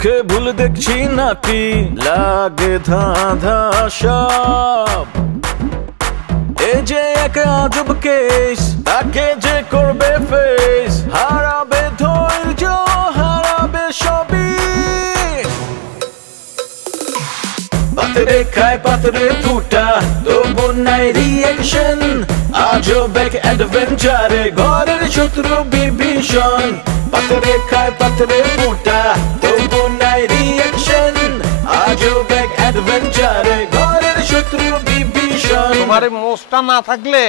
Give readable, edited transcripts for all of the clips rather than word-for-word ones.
চোখে ভুল দেখছি নাকি লাগে ধাঁধা সব এই যে এক আজব কেস তাকে যে করবে ফেস হারাবে ধৈর্য হারাবে সবই পাতরে খায় পাতরে ফুটা তবু নাই রিয়েকশন আজব এক অ্যাডভেঞ্চারে ঘরের শত্রু বিভীষণ পাতরে খায় পাতরে ফুটা তবু নাই রিয়েকশন আজব এক অ্যাডভেঞ্চারে ঘরের শত্রু বিভীষণ তোমারে মোস্টটা না থাকলে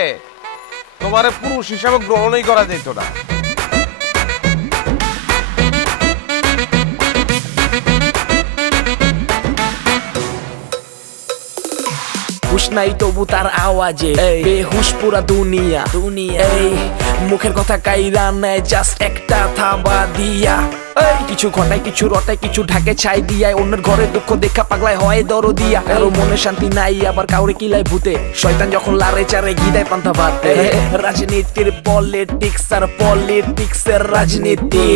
তোমারে পুরুষ হিসাবে গ্রহণই করা যেত না হুশ নাই তবু তার আওয়াজে বেহুশ পুরা দুনিয়া এই মুখের কথা কাইরা নেয় জাস্ট একটা থাবা দিয়া কিছু ঘটায় কিছু রটায় কিছু ঢাকে ছাই দিয়ায় অন্যের ঘরে দুঃখ দেখা পাগলায় হয় দরদিয়া কারো মনে শান্তি নাই আবার কাউরে কিলায় ভূতে শয়তান যখন লারে চারে গিদায় পান্তা ভাত রাজনীতির পলিটিক্স আর পলিটিক্সের রাজনীতি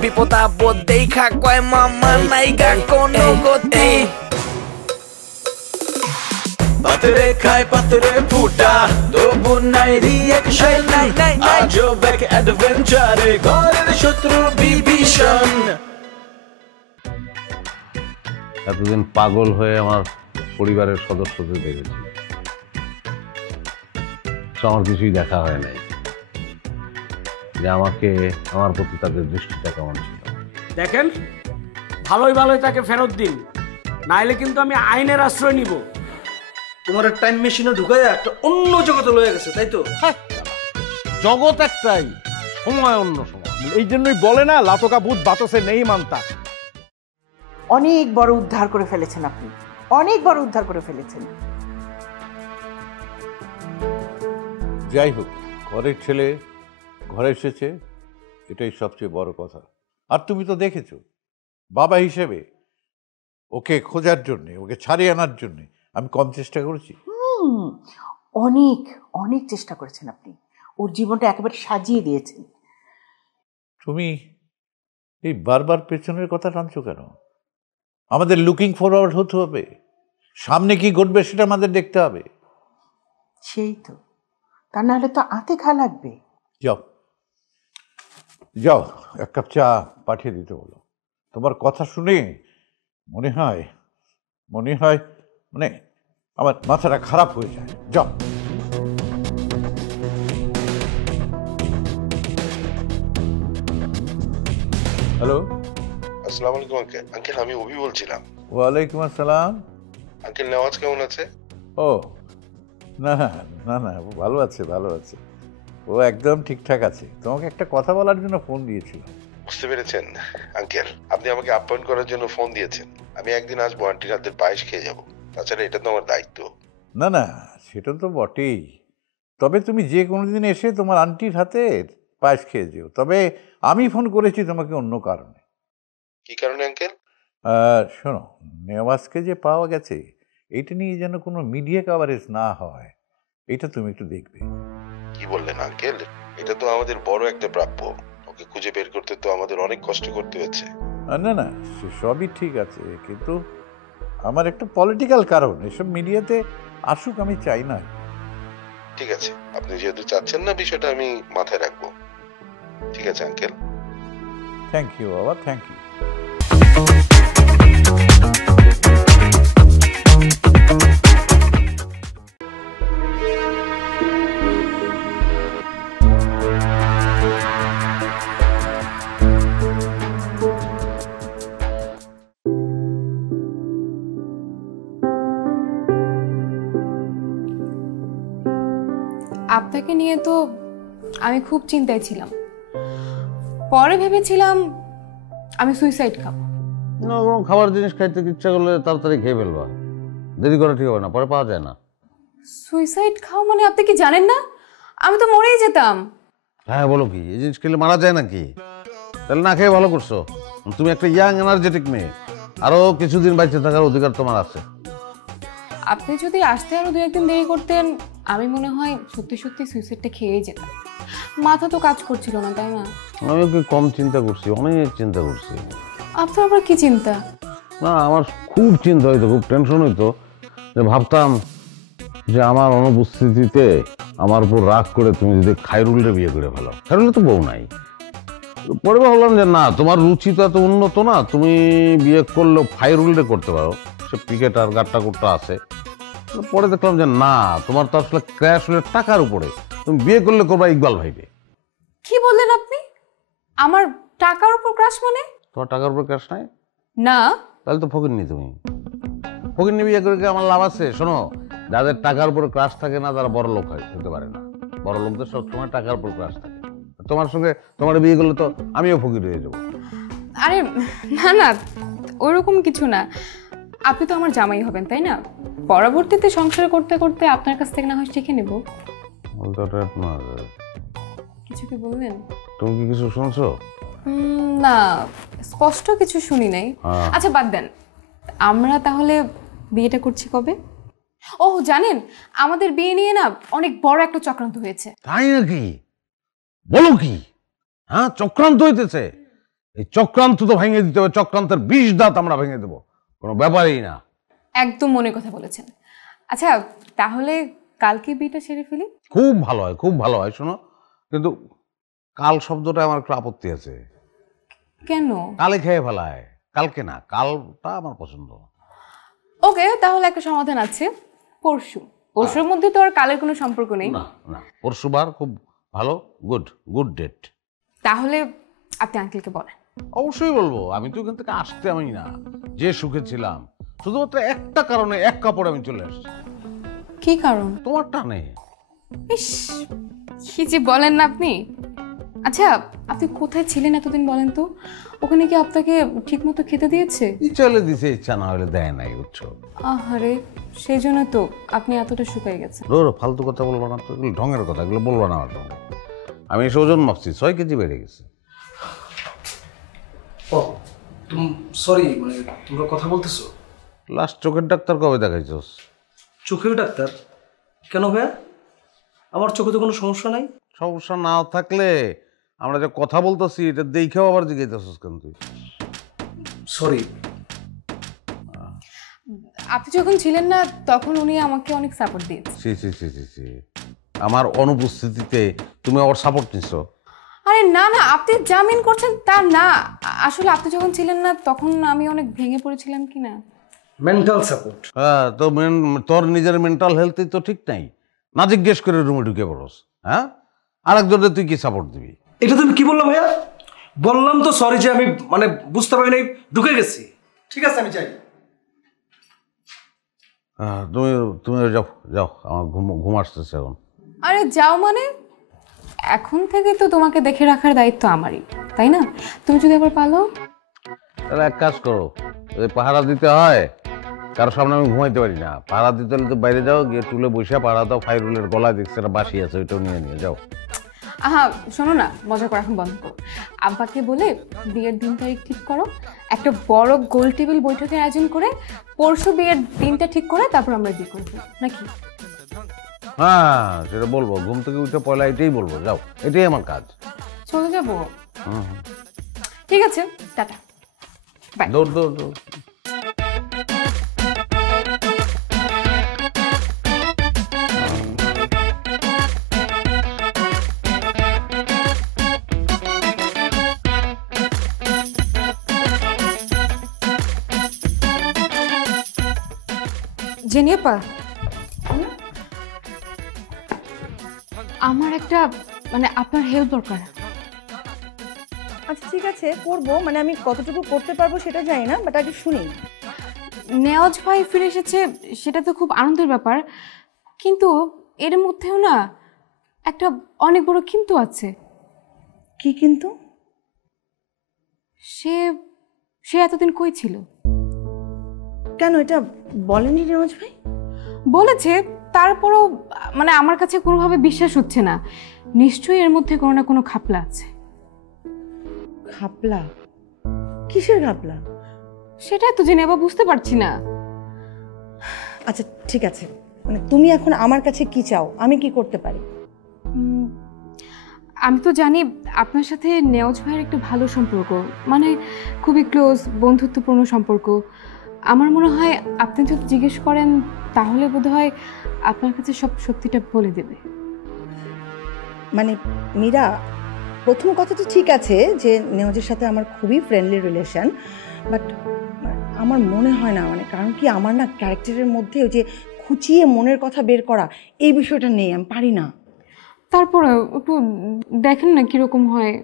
বিপদ আপদ দেখা কয় মামা নাই গা কোনো গতি পাতরে খায় পাতরে ফুটা তবু নাই রিয়েকশন আজব এক অ্যাডভেঞ্চারে ঘরের শত্রু বিভীষণ এতদিন পাগল হয়ে আমার পরিবারের সদস্যদের দেখেছি আমার কিছুই দেখা হয় নাই যে আমাকে আমার প্রতি তাদের দৃষ্টিটা কেমন ছিল দেখেন ভালোই ভালোই তাকে ফেরত দিন নাইলে কিন্তু আমি আইনের আশ্রয় নিব তোমার টাইম মেশিনে ঢুকাইয়া একটা অন্য জগতে লয়ে গেছে তাই তো জগৎ একটাই সময় অন্য সময় এই জন্যই বলে না লাতকা বুধ বাতসে নেই মানতা অনেক বড় উদ্ধার করে ফেলেছেন আপনি অনেক বড় উদ্ধার করে ফেলেছেন যাই হোক ঘরের ছেলে ঘরে এসেছে এটাই সবচেয়ে বড় কথা আর তুমি তো দেখেছো বাবা হিসেবে ওকে খোঁজার জন্যে ওকে ছাড়িয়ে আনার জন্যে আমি কম চেষ্টা করেছি অনেক অনেক চেষ্টা করেছেন আপনি ওর জীবনটা একেবারে সাজিয়ে দিয়েছেন তুমি এই বারবার পেছনের কথা টানছো কেন আমাদের লুকিং ফরওয়ার্ড হতে হবে সামনে কি ঘটবে সেটা আমাদের দেখতে হবে সেই তো তা নাহলে তো আতে খা লাগবে যাও যাও এক কাপ চা পাঠিয়ে দিতে বলো তোমার কথা শুনে মনে হয় মানে আমার মাথাটা খারাপ হয়ে যায় যাও হ্যালো আসসালামু আলাইকুম আঙ্কেল আমি অভি বলছিলাম ওয়ালাইকুম আসসালাম আঙ্কেল নেওয়াজ কেমন আছে ও না না না ভালো আছে ও একদম ঠিকঠাক আছে তোমাকে একটা কথা বলার জন্য ফোন দিয়েছিল বুঝতে পেরেছেন আঙ্কেল আপনি আমাকে আপ্যায়ন করার জন্য ফোন দিয়েছেন আমি একদিন আসবো আন্টির হাতের পায়েস খেয়ে যাবো তাছাড়া এটা তো আমার দায়িত্ব না না সেটা তো বটেই তবে তুমি যে কোনো দিন এসে তোমার আন্টির হাতের পায়েস খেয়ে যেও তবে আমি ফোন করেছি তোমাকে অন্য কারণে কি কারণে আঙ্কেল শোনো নেওয়াজকে যে পাওয়া গেছে এটা নিয়ে যেন কোনো মিডিয়া কভারেজ না হয় এটা তুমি একটু দেখবে কি বললেন আঙ্কেল এটা তো আমাদের বড় একটা প্রাপ্য ওকে খুঁজে বের করতে তো আমাদের অনেক কষ্ট করতে হয়েছে না না সবই ঠিক আছে কিন্তু আমার একটা পলিটিক্যাল কারণ এসব মিডিয়াতে আসুক আমি চাই না ঠিক আছে আপনি যেহেতু চাচ্ছেন না বিষয়টা আমি মাথায় রাখবো ঠিক আছে আঙ্কেল থ্যাংক ইউ বাবা থ্যাংক ইউ আপনাকে নিয়ে তো আমি খুব চিন্তায় ছিলাম পরে ভেবেছিলাম আমি সুইসাইড খাবো না কোনো খাবার জিনিস খাইতে ইচ্ছা করলে তাড়াতাড়ি খেয়ে ফেলবা দেরি করা ঠিক হবে না পরে পাওয়া যায় না সুইসাইড খাও মানে আপনি কি জানেন না আমি তো মরেই যেতাম হ্যাঁ বলো কি এই জিনিস খেলে মারা যায় নাকি তাহলে না খেয়ে ভালো করছো তুমি একটা ইয়াং এনার্জেটিক মেয়ে আরো কিছুদিন বেঁচে থাকার অধিকার তোমার আছে আপনি যদি আসতে আরো দু একদিন দেরি করতেন আমি মনে হয় সত্যি সত্যি সুইসাইডটা খেয়ে যেতাম মাথা তো কাজ করছিল না তাই না আমি কি কম চিন্তা করছি অনেক চিন্তা করছি আপনার আবার কি চিন্তা? না, আমার খুব চিন্তা হইতো, খুব টেনশন হইতো, যে ভাবতাম যে আমার অনুপস্থিতিতে আমার উপর রাগ করে তুমি যদি খায়রুলরে বিয়ে করে ফেলো। খায়রুলে তো বউ নাই। পরে ভাবলাম যে না, তোমার রুচি তো এত উন্নত না, তুমি বিয়ে করলেও ফাইরুলরে করতে পারো, সে ক্রিকেটার গাট্টা কুট্টা আছে। পরে দেখলাম যে না, তোমার তো আসলে ক্র্যাশ হলে টাকার উপরে, তুমি বিয়ে করলে করবা ইকবাল ভাইকে। কি বললেন আপনি? আমার টাকার উপর ক্রাশ মানে? তোমার টাকার উপর ক্র্যাশ নাই? না। তাহলে তো ফকিরনি, তুমি ফকিরনি বিয়ে করে কি আমার লাভ আছে? শোনো, যাদের টাকার উপর ক্রাশ থাকে না তারা বড় লোক হতে পারে না। বড় লোকদের সবসময় টাকার উপর ক্রাশ থাকে। তোমার সঙ্গে তোমার বিয়ে করলে তো আমিও ফকির হয়ে যাবো। আরে না না, ওইরকম কিছু না। আপনি তো আমার জামাই হবেন, তাই না? পরবর্তীতে সংসার করতে করতে আপনার কাছ থেকে না হয় শিখে নেব। কিছু কি বললেন? তুমি কি কিছু শুনছো? না, স্পষ্ট কিছু শুনি নাই। আচ্ছা বাদ দেন, আমরা তাহলে বিয়েটা করছি কবে? ও জানেন, আমাদের বিয়ে নিয়ে না অনেক বড় একটা চক্রান্ত হয়েছে। তাই নাকি? বলো কি? হ্যাঁ, চক্রান্ত হইতেছে? এই চক্রান্ত তো ভেঙে দিতে হবে। চক্রান্তের 20 দাঁত আমরা ভেঙে দেবো, কোনো ব্যাপারই না। একদম মনের কথা বলেছেন। আচ্ছা তাহলে কালকে বিয়েটা সেরে ফেলি? খুব ভালো হয়, খুব ভালো হয়। শোনো, কিন্তু কাল শব্দটা আমার একটু আপত্তি আছে। কেন? কালে খেয়ে ফেলায়, কালকে না, কালটা আমার পছন্দ। ওকে, তাহলে একটা সমাধান আছে, পরশু। পরশুর মধ্যে তো আর কালের কোনো সম্পর্ক নেই। না না, পরশুবার খুব ভালো, গুড ডেট। তাহলে আপনি আঙ্কেলকে বলেন। অবশ্যই বলবো। আমি তো এখান থেকে আসতে আমি না, যে সুখে ছিলাম, শুধুমাত্র একটা কারণে, এক কাপড়ে আমি চলে আসছি। কি কারণ? তোমার টানে। ইস, কি যে বলেন না আপনি। আচ্ছা আপনি কোথায় ছিলেন এতদিন বলেন তো? ওখানে কি আপনাকে ঠিক মতো খেতে দিয়েছে? চলে দিছে, ইচ্ছা না হলে দেয় নাই, বুঝছো? আহারে, সেই জন্য তো আপনি এতটা শুকাই গেছেন। ফালতু কথা বলবো না তো, এগুলো ঢঙের কথা, এগুলো বলবো না আমার সঙ্গে। আমি ওজন মাপছি, 6 কেজি বেড়ে গেছে। ও সরি, মানে তোমরা কথা বলতেছো? লাস্ট চোখের ডাক্তার কবে দেখাইছস? চোখের ডাক্তার? কেন ভাইয়া, আমার চোখে তো কোনো সমস্যা নাই। সমস্যা না থাকলে আমরা যে কথা বলতেছি এটা দেখেও আবার জিজ্ঞাসা কেন তুই? সরি। আপনি যখন ছিলেন না তখন উনি আমাকে অনেক সাপোর্ট দিয়েছে। আমার অনুপস্থিতিতে তুমি ওর সাপোর্ট নিছো? আরে না না, আপনি জামিন করছেন তা না, আসলে আপনি যখন ছিলেন না তখন আমি অনেক ভেঙে পড়েছিলাম কি না। Mental support? হ্যাঁ, তো তোর নিজের মেন্টাল হেলথই তো ঠিক নাই, না জিজ্ঞেস করে রুমে ঢুকে পড়স। হ্যাঁ, আরেকজনের তুই কি সাপোর্ট দিবি? এটা তুমি কি বললো ভাইয়া? বললাম তো সরি, যে আমি মানে বুঝতে পারি নাই, ঢুকে গেছি। ঠিক আছে, আমি চাই। তুমি তুমি যাও যাও, আমার ঘুম আসতেছে এখন। আরে যাও মানে? এখন থেকে তো তোমাকে দেখে রাখার দায়িত্ব আমারই, তাই না? তুমি যদি আবার পালো? তাহলে এক কাজ করো, যদি পাহারা দিতে হয়, কারোর সামনে আমি ঘুমাইতে পারি না, পাহারা দিতে হলে তো বাইরে যাও, গিয়ে টুলে বসে পাহারা দাও। ফাইরুলের গলায় দেখছে একটা বাসি আছে, ওইটাও নিয়ে যাও। আহা শোনো না, মজা করা এখন বন্ধ করো। আব্বাকে বলে বিয়ের দিন তারিখ ঠিক করো, একটা বড় গোল টেবিল বৈঠকের আয়োজন করে পরশু বিয়ের দিনটা ঠিক করে তারপর আমরা বিয়ে করবো, নাকি? হ্যাঁ, সেটা বলবো। ঘুম থেকে উঠে পয়লা এটাই বলবো, যাও, এটাই আমার কাজ। চলে যাবো? ঠিক আছে, টাটা, বাই। দৌড় দৌড় দৌড়। জেনিয়াপা, আমার একটা মানে আপনার হেল্প দরকার। আচ্ছা ঠিক আছে, করবো। মানে আমি কতটুকু করতে পারবো সেটা জানি না, বাট আগে শুনি। নেওয়াজ ভাই ফিরে এসেছে, সেটা তো খুব আনন্দের ব্যাপার, কিন্তু এর মধ্যেও না একটা অনেক বড় কিন্তু আছে। কি কিন্তু? সে সে এতদিন কই ছিল? কেন, এটা বলেনি নেওয়াজ ভাই? বলেছে, তারপরও মানে আমার কাছে কোনোভাবে বিশ্বাস হচ্ছে না। নিশ্চয়ই এর মধ্যে কোনো না কোনো খাপলা আছে। খাপলা? কিসের খাপলা? সেটাই তো জেনে আবার বুঝতে পারছি না। আচ্ছা ঠিক আছে, মানে তুমি এখন আমার কাছে কি চাও, আমি কি করতে পারি? আমি তো জানি আপনার সাথে নেওয়াজ ভাইয়ের একটা ভালো সম্পর্ক, মানে খুবই ক্লোজ বন্ধুত্বপূর্ণ সম্পর্ক। আমার মনে হয় আপনি যদি জিজ্ঞেস করেন তাহলে বোধহয় আপনার কাছে সব সত্যিটা বলে দেবে। মানে মীরা, প্রথম কথাটা ঠিক আছে যে নেওয়াজের সাথে আমার খুবই ফ্রেন্ডলি রিলেশন, বাট আমার মনে হয় না, মানে কারণ কি আমার না ক্যারেক্টারের মধ্যে ওই যে খুঁচিয়ে মনের কথা বের করা এই বিষয়টা নেই, আমি পারি না। তারপরে একটু দেখেন না কীরকম হয়।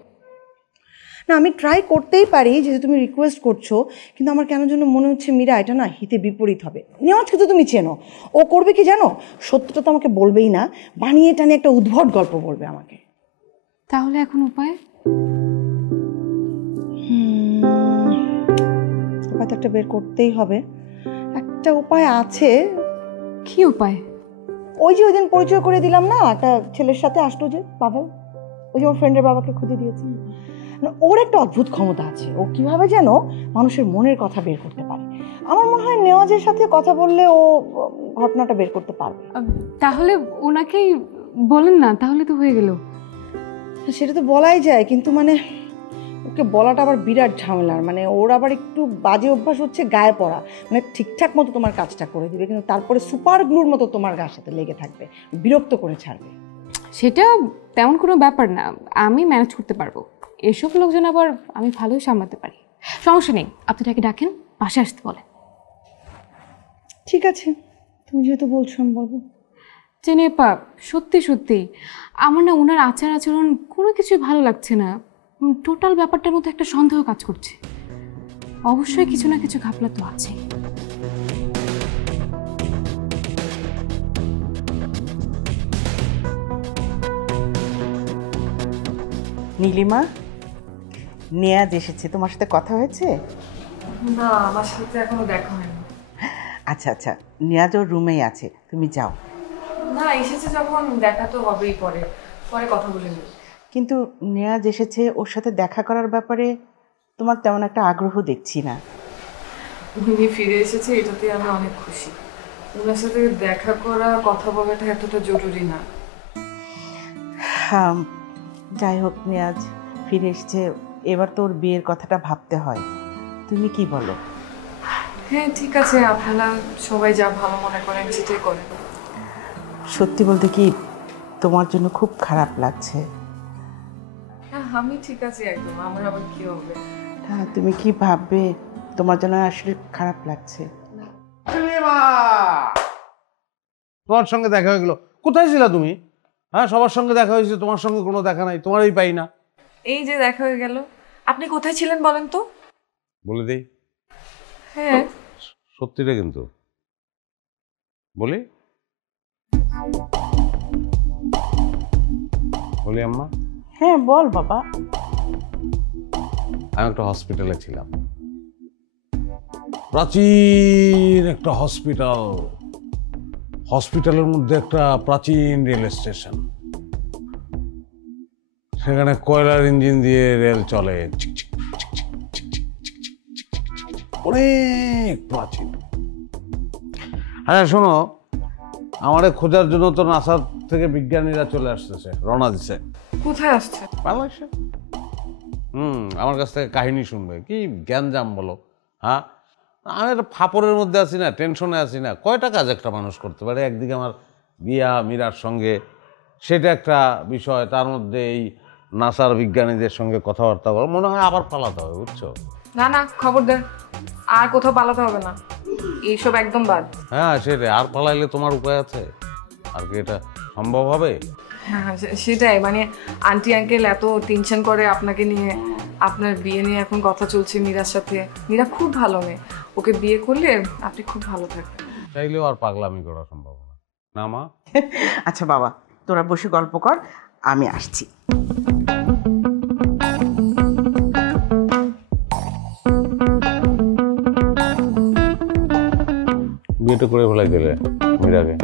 না আমি ট্রাই করতেই পারি যেহেতু তুমি রিকোয়েস্ট করছো, কিন্তু আমার কেন যেন মনে হচ্ছে মীরা এটা না হিতে বিপরীত হবে। নেওয়াজকে তো তুমি চেনো, ও করবে কি জানো, সত্যটা তো আমাকে বলবেই না, বানিয়ে টানিয়ে একটা উদ্ভট গল্প বলবে আমাকে। তাহলে এখন উপায়? উপায় তো একটা বের করতেই হবে। একটা উপায় আছে। কি উপায়? ওই যে ওই দিন পরিচয় করে দিলাম না একটা ছেলের সাথে, আসতো যে পাভেল, ওই যে আমার ফ্রেন্ডের বাবাকে খুঁজে দিয়েছি, ওর একটা অদ্ভুত ক্ষমতা আছে, ও কিভাবে যেন মানুষের মনের কথা বের করতে পারে। আমার মনে হয় নেওয়াজের সাথে কথা বললে ও ঘটনাটা বের করতে পারবে। তাহলে ওনাকেই বলেন না, তাহলে তো হয়ে গেল। সেটা তো বলাই যায়, কিন্তু মানে ওকে বলাটা আবার বিরাট ঝামেলার, মানে ওর আবার একটু বাজে অভ্যাস হচ্ছে গায়ে পড়া, মানে ঠিকঠাক মতো তোমার কাজটা করে দিবে কিন্তু তারপরে সুপার গ্লুর মতো তোমার গায়ের সাথে লেগে থাকবে, বিরক্ত করে ছাড়বে। সেটা তেমন কোনো ব্যাপার না, আমি ম্যানেজ করতে পারবো। এসব লোকজন আবার আমি ভালোই সামলাতে পারি, সমস্যা নেই। আপনি তাকে ডাকেন, পাশে আসতে বলেন। ঠিক আছে, তুমি যেহেতু বলছো আমি বলবো। জেনে আপা, সত্যি সত্যি আমার না ওনার আচার আচরণ কোনো কিছুই ভালো লাগছে না। টোটাল ব্যাপারটার মধ্যে একটা সন্দেহ কাজ করছে। অবশ্যই কিছু না কিছু ঘাপলা তো আছে। নীলিমা, নেয়াজ এসেছে, তোমার সাথে কথা হয়েছে? না, আমার সাথে এখনো দেখা হয়নি। আচ্ছা আচ্ছা, নেয়াজ ওর রুমেই আছে, তুমি যাও। না, এসেছে যখন দেখা তো হবেই, পরে পরে কথা বলে নিই। কিন্তু নেয়াজ এসেছে, ওর সাথে দেখা করার ব্যাপারে তোমার তেমন একটা আগ্রহ দেখছি না। উনি ফিরে এসেছে এটাতে আমি অনেক খুশি। ওনার সাথে দেখা করা, কথা বলাটা এতটা জরুরি না। হ্যাঁ, যাই হোক, নেয়াজ ফিরে এসেছে, এবার তোর বিয়ের কথাটা ভাবতে হয়। তুমি কি বলো? হ্যাঁ ঠিক আছে, আপনারা সবাই যা ভালো মনে করেন সেটাই করেন। সত্যি বলতে কি তোমার জন্য খুব খারাপ লাগছে। হ্যাঁ আমি ঠিক আছি একদম, আমার আবার কি হবে? হ্যাঁ তুমি কি ভাববে, তোমার জন্য আসলে খারাপ লাগছে। তোমার সঙ্গে দেখা হয়ে গেল, কোথায় ছিলা তুমি? হ্যাঁ সবার সঙ্গে দেখা হয়েছে, তোমার সঙ্গে কোনো দেখা নাই, তোমারই পাই না। এই যে দেখা হয়ে গেল। আপনি কোথায় ছিলেন বলেন তো? বলে দেই? হ্যাঁ সত্যিটা কিন্তু বলি বলি আম্মা? হ্যাঁ বল বাবা। আমি একটা হসপিটালে ছিলাম, প্রাচীন একটা হসপিটাল, হসপিটালের মধ্যে একটা প্রাচীন রেল স্টেশন, সেখানে কয়লার ইঞ্জিন দিয়ে রেল চলে, অনেক প্রাচীন। হ্যাঁ শোনো, আমারে খোঁজার জন্য তো নাসার থেকে বিজ্ঞানীরা চলে আসতেছে, রওনা দিছে। কোথায় আসছে? বাংলাদেশে। আমার কাছ থেকে কাহিনী শুনবে, কি জ্ঞানজাম বলো। হ্যাঁ আমি একটা ফাপড়ের মধ্যে আছি না, টেনশনে আছি না, কয়টা কাজ একটা মানুষ করতে পারে। একদিকে আমার বিয়া মীরার সঙ্গে, সেটা একটা বিষয়, তার মধ্যে এই নাসার বিজ্ঞানীদের সঙ্গে কথাবার্তা বলো, মনে হয় আবার পালাতে হবে, বুঝছো? না না খবরদার, আর কোথাও পালাতে হবে না, এইসব একদম বাদ। হ্যাঁ সেটাই, আর পালাইলে তোমার উপায় আছে? আর কি এটা সম্ভব হবে? হ্যাঁ সেটাই, মানে আন্টি আঙ্কেল এত টেনশন করে আপনাকে নিয়ে, আপনার বিয়ে নিয়ে এখন কথা চলছে মীরার সাথে। মীরা খুব ভালো মেয়ে, ওকে বিয়ে করলে আপনি খুব ভালো থাকবেন। চাইলেও আর পাগলামি করা সম্ভব না মা। আচ্ছা বাবা, তোরা বসে গল্প কর, আমি আসছি। বিয়েটা করে ফেলাই দিলে মীরাকে।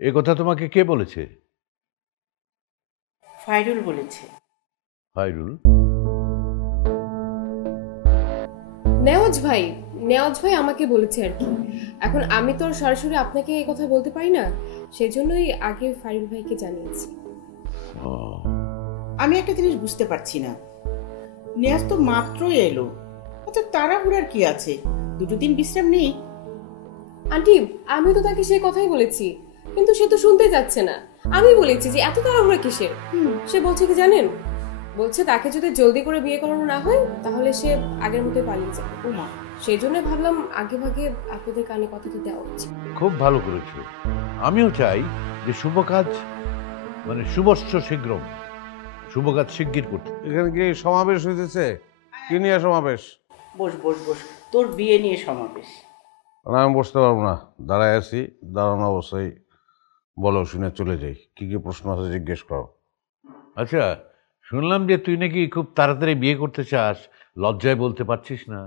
এই কথা তোমাকে কে বলেছে? ফাইরুল বলেছে। ফাইরুল? নেওয়াজ ভাই আমাকে বলেছে আর কি। এখন আমি তো আর সরাসরি আপনাকে এই কথা বলতে পারি না, সেজন্যই আগে ফারিল ভাইকে জানিয়েছি। আমি একটা জিনিস বুঝতে পারছি না, নেয়াজ তো মাত্রই এলো, আচ্ছা তাড়াহুড়ার কি আছে? 2 দিন বিশ্রাম নেই? আন্টি আমি তো তাকে সেই কথাই বলেছি, কিন্তু সে তো শুনতে যাচ্ছে না। আমি বলেছি যে এত তাড়াহুড়া কিসের, সে বলছে কি জানেন, বলছে তাকে যদি জলদি করে বিয়ে করানো না হয় তাহলে সে আগের মতো পালিয়ে যাবে। সেই জন্য ভাবলাম আগে ভাগে আপনাদের কানে কথাটা দেওয়া উচিত। খুব ভালো করেছো। আমিও চাই যে শুভ কাজ মানে শুভশ্চ শীঘ্রম, শুভ কাজ শিগগির করতে। এখানে কি সমাবেশ হইতেছে? কি নিয়ে সমাবেশ? বস, তোর বিয়ে নিয়ে সমাবেশ। আমি বসতে পারবো না, দাঁড়ায় আছি, দাঁড়ানো অবস্থায় বলো, শুনে চলে যাই। কি কি প্রশ্ন আছে জিজ্ঞেস করো। আচ্ছা, শুনলাম যে তুই নাকি খুব তাড়াতাড়ি বিয়ে করতে চাস, লজ্জায় বলতে পারছিস না।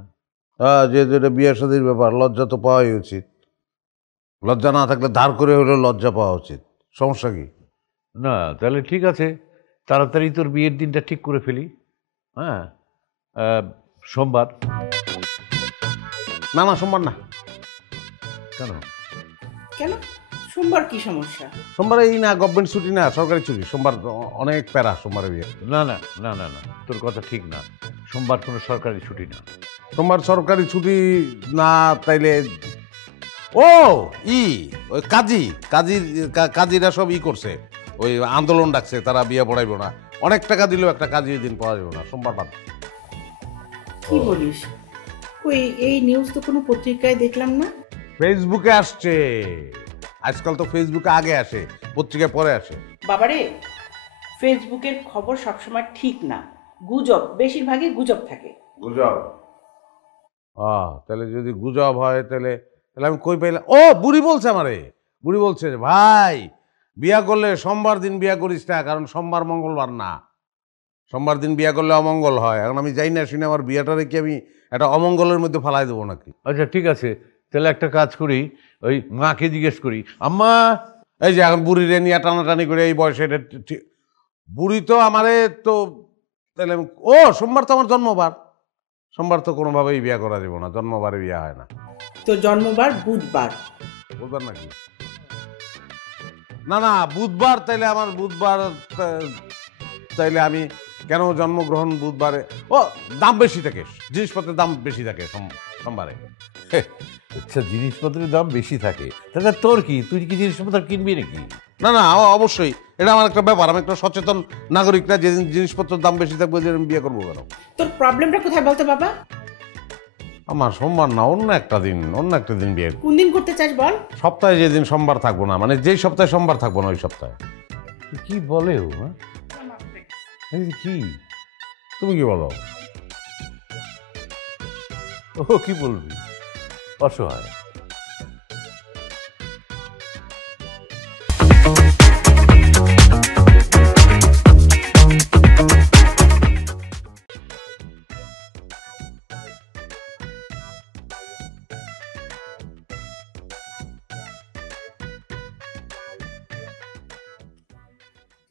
যেহেতু এটা বিয়ে শাদীর ব্যাপার, লজ্জা তো পাওয়াই উচিত। লজ্জা না থাকলে ধার করে হলেও লজ্জা পাওয়া উচিত। সমস্যা কি? না তাহলে ঠিক আছে, তাড়াতাড়ি তোর বিয়ের দিনটা ঠিক করে ফেলি। হ্যাঁ, সোমবার। না সোমবার না। কেন? সোমবার কি সমস্যা? সোমবার এই না, গভর্নমেন্ট ছুটি না, সরকারি ছুটি। সোমবার অনেক প্যারা সোমবারে বিয়ে। না না না না না, তোর কথা ঠিক না, সোমবার কোনো সরকারি ছুটি না। সোমবার সরকারি ছুটি না, তাইলে ওই কাজীরা সব করছে, ওই আন্দোলন ডাকছে, তারা বিয়ে পড়াইব না। অনেক টাকা দিলেও একটা কাজী দিন পাওয়া যাবে না, সোমবার বাদ। কি বলিস? ওই এই নিউজ তো কোনো পত্রিকায় দেখলাম না। ফেসবুকে আসছে আজকাল, তো ফেসবুকে আগে আসে, পত্রিকায় পরে আসে। বাবারে, ফেসবুকের খবর সবসময় ঠিক না, গুজব, বেশিরভাগই গুজব থাকে। গুজব? তাহলে যদি গুজব হয় তাহলে আমি কই পাইলাম? বুড়ি বলছে আমারে, বুড়ি বলছে ভাই বিয়া করলে সোমবার দিন বিয়া করিস না, কারণ সোমবার মঙ্গলবার না, সোমবার দিন বিয়া করলে অমঙ্গল হয়। এখন আমি যাই না, শুনে আমার বিয়াটা রেখে আমি একটা অমঙ্গলের মধ্যে ফালাই দেবো নাকি? আচ্ছা ঠিক আছে, তাহলে একটা কাজ করি, ওই মাকে জিজ্ঞেস করি। আম্মা, এই যে এখন বুড়িরে নিয়ে টানাটানি করে এই বয়সে, বুড়ি তো আমারে তো তাহলে সোমবার তো আমার জন্মবার, সোমবার তো কোনোভাবেই বিয়া করা যাবে না, জন্মবারে বিয়া হয় না। তো জন্মবার বুধবার। বুধবার নাকি? না বুধবার, তাইলে আমার বুধবার, তাইলে আমি কেন জন্মগ্রহণ বুধবারে? দাম বেশি থাকে, জিনিসপত্রের দাম বেশি থাকে সোমবারে। আচ্ছা, জিনিসপত্রের দাম বেশি থাকে, তাহলে তোর কি, তুই কি জিনিসপত্র কিনবি নাকি? না অবশ্যই, এটা আমার একটা ব্যাপার। আমি একটা সচেতন নাগরিকরা, যেদিন জিনিসপত্রের দাম বেশি থাকবে যেদিন বিয়ে করবো কেন? তোর প্রবলেমটা কোথায় বলতো বাবা? আমার সোমবার না, অন্য একটা দিন বিয়ে। কোন দিন করতে চাস বল? সপ্তাহে যেদিন সোমবার থাকবো না, মানে যেই সপ্তাহে সোমবার থাকবো না ওই সপ্তাহে। কি বলে ও? কি তুমি কি বলো? কি বলবি, অসহায়।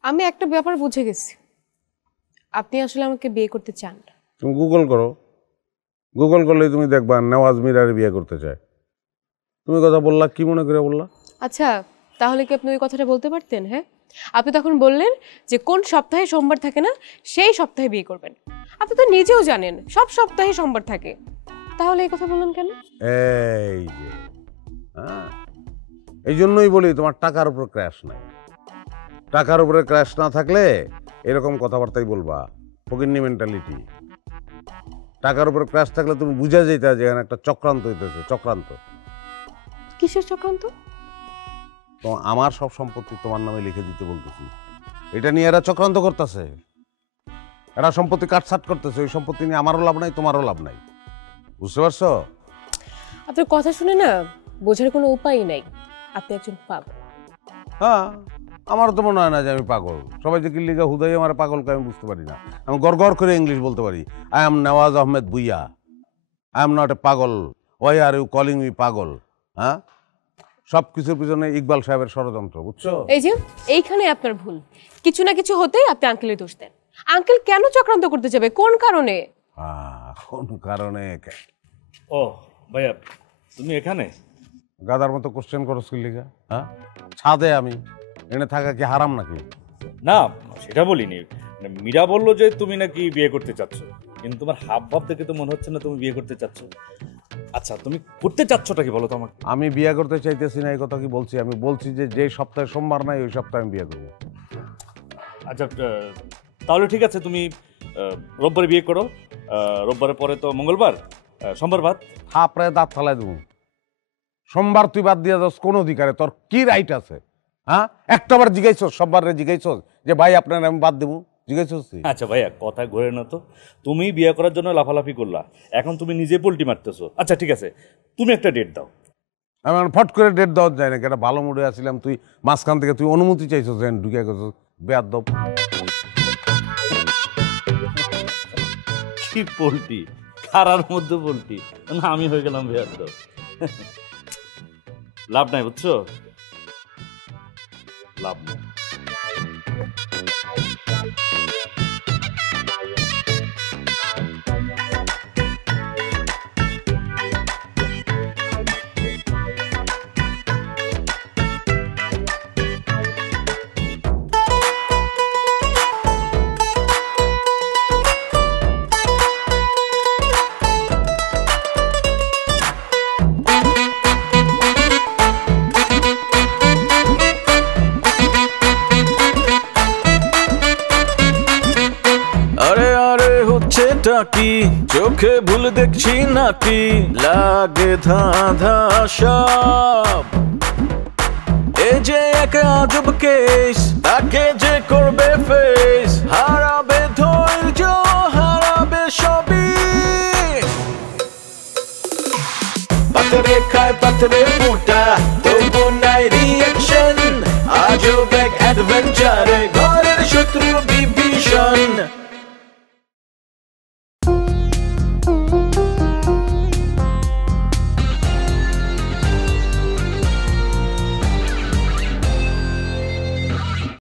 আমি একটা ব্যাপার বুঝে গেছি, আপনি আসলে আমাকে বিয়ে করতে চান। তুমি গুগল করো, গুগল করলেই তুমি দেখবা নেওয়াজ মিরার বিয়ে করতে চায়। তুমি কথা বললা, কি মনে করে বললা? আচ্ছা, তাহলে কি আপনি ওই কথাটা বলতে পারতেন? হ্যাঁ, আপনি তখন বললেন যে কোন সপ্তাহে সোমবার থাকে না সেই সপ্তাহে বিয়ে করবেন। আপনি তো নিজেও জানেন সব সপ্তাহে সোমবার থাকে, তাহলে এই কথা বললেন কেন? এই যে এই জন্যই বলি তোমার টাকার উপর ক্র্যাশ নাই। টাকার উপরে ক্র্যাশ না থাকলে এরকম কথাবার্তাই বলবা, ফকিন্নি মেন্টালিটি। টাকার উপরে ক্র্যাশ থাকলে তুমি বুঝা যেতে যে এখানে একটা চক্রান্ত হইতেছে। চক্রান্ত? কিসের চক্রান্ত? তো আমার সব সম্পত্তি তোমার নামে লিখে দিতে বলতেছি, এটা নিয়ে এরা চক্রান্ত করতেছে, এরা সম্পত্তি কাটছাট করতেছে। ওই সম্পত্তি নিয়ে আমারও লাভ নাই, তোমারও লাভ নাই, বুঝতে পারছো? আপনার কথা শুনে না বোঝার কোনো উপায় নাই, আপনি একজন পাগল। হ্যাঁ, আমারও তো মনে হয় না যে আমি পাগল। সবাই যে কিল্লিগা হুদাই আমার পাগলকে আমি বুঝতে পারি না। আমি গড় করে ইংলিশ বলতে পারি। I am Nawaz Ahmed Bhuiyan, I am not a পাগল, why are you calling me পাগল? হ্যাঁ, সব কিছুর পিছনে ইকবাল সাহেবের ষড়যন্ত্র, বুঝছো? এই যে এইখানে আপনার ভুল, কিছু না কিছু হতেই আপনি আঙ্কেলের দোষ দেন। আঙ্কেল কেন চক্রান্ত করতে যাবে, কোন কারণে? কোন কারণে? ও ভাইয়া তুমি এখানে? গাদার মতো কোশ্চেন করছ কি লিগা? হ্যাঁ, ছাদে আমি, এনে থাকা কি হারাম নাকি? না সেটা বলিনি, মীরা বললো যে তুমি নাকি বিয়ে করতে চাচ্ছ, কিন্তু তোমার হাব ভাব দেখে তো মনে হচ্ছে না তুমি বিয়ে করতে চাচ্ছ। আচ্ছা তুমি করতে চাচ্ছটা কি বলো তো আমাকে? আমি বিয়ে করতে চাইতেছি না এই কথা কি বলছি? আমি বলছি যে যে সপ্তাহে সোমবার নাই ওই সপ্তাহে আমি বিয়ে করবো। আচ্ছা তাহলে ঠিক আছে, তুমি রোববারে বিয়ে করো। রোববারের পরে তো মঙ্গলবার, সোমবার বাদ। থাপড়ে দাঁত ফালাই দেবো। সোমবার তুই বাদ দিয়ে যাস কোন অধিকারে? তোর কি রাইট আছে? হ্যাঁ, একটাবার জিগাইছ, সববারে জিগাইছ যে ভাই আপনার আমি বাদ দেবো? জিগাইছিস? আচ্ছা ভাইয়া কথা ঘুরে না তো, তুমি বিয়ে করার জন্য লাফালাফি করলা, এখন তুমি নিজে পোল্টি মারতেছো। আচ্ছা ঠিক আছে, তুমি একটা ডেট দাও। আমি ফট করে ডেট দেওয়া যায় না, একটা ভালো মুডে আসছিলাম, তুই মাঝখান থেকে তুই অনুমতি চাইছ যে ঢুকে গেছ বেয়াদ দব। কি পোল্টি, খারার মধ্যে পোল্টি না, আমি হয়ে গেলাম বেয়াদ দব। লাভ নাই বুঝছো, লাভ নাই। কি চোখে ভুল দেখছি নাকি, লাগে ধাঁধা সব। এই যে এক আজব কেস, তাকে যে করবে ফেস, হারাবে ধৈর্য, হারাবে সবই। পাথরে খায় পাথরে ফুটা, তবু নাই রিয়াকশন, আজব এক অ্যাডভেঞ্চারে ঘরের শত্রু